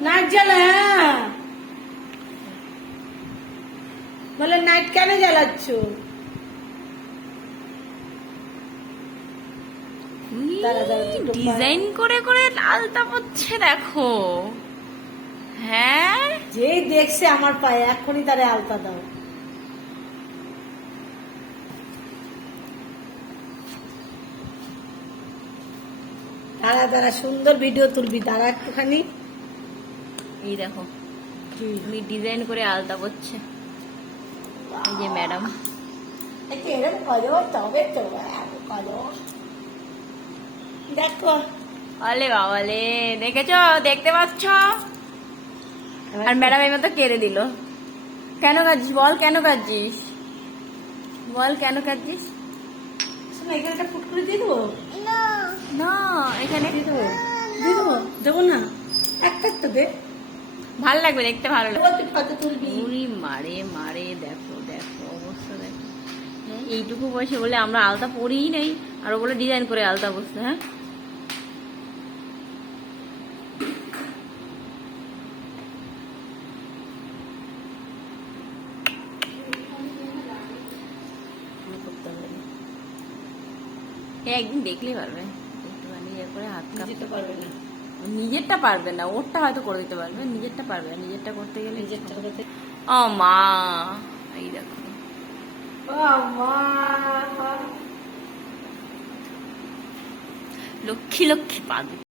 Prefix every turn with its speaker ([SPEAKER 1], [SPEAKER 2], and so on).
[SPEAKER 1] Night জ্বালা হ্যাঁ। বলে নাইট কেন জ্বালাচ্ছ?
[SPEAKER 2] ডিজাইন করে করে আলতা পড়ছে দেখো। হ্যাঁ?
[SPEAKER 1] যেই দেখছে আমার পায়ে এখনই তারে আলতা দাও। দাঁড়া দাঁড়া সুন্দর ভিডিও তুলবি। দাঁড়া একটুখানি।
[SPEAKER 2] এই দেখো। তুমি ডিজাইন করে আলতা করছে এই যে ম্যাডাম
[SPEAKER 1] একটু এরকম করো তবে তো দেখো।
[SPEAKER 2] আলে বাবালে দেখেছ? দেখতে পাচ্ছ? আর ম্যাডাম তো কেড়ে দিল। কেন কাঁদছিস? বল কেন কাঁদছিস? বল কেন কাঁদছিস?
[SPEAKER 1] এখানে একটা ফুট করে দিয়ে দেবো?
[SPEAKER 2] না। এখানে
[SPEAKER 1] দিয়ে দেবো। দিয়ে দেবো? দেবো না। একটা একটা দে।
[SPEAKER 2] ভালো লাগবে দেখতে ভালো লাগবে। মারে মারে দেখো দেখো অবস্থা দেখো। এইটুকু বয়সে বলে আমরা আলতা পরিই নেই আর বলে ডিজাইন করে আলতা বসতে হ্যাঁ? একদিন দেখলেই পারবে। একটুখানি ইয়ে করে হাত কাঁপতে।
[SPEAKER 1] পারবে না।
[SPEAKER 2] নিজেরটা পারবে না ওরটা হয়তো করে দিতে পারবে নিজেরটা পারবে না নিজেরটা করতে গেলে
[SPEAKER 1] নিজেরটা করতে
[SPEAKER 2] ও মা এই দেখো। লক্ষ্মী লক্ষ্মী পা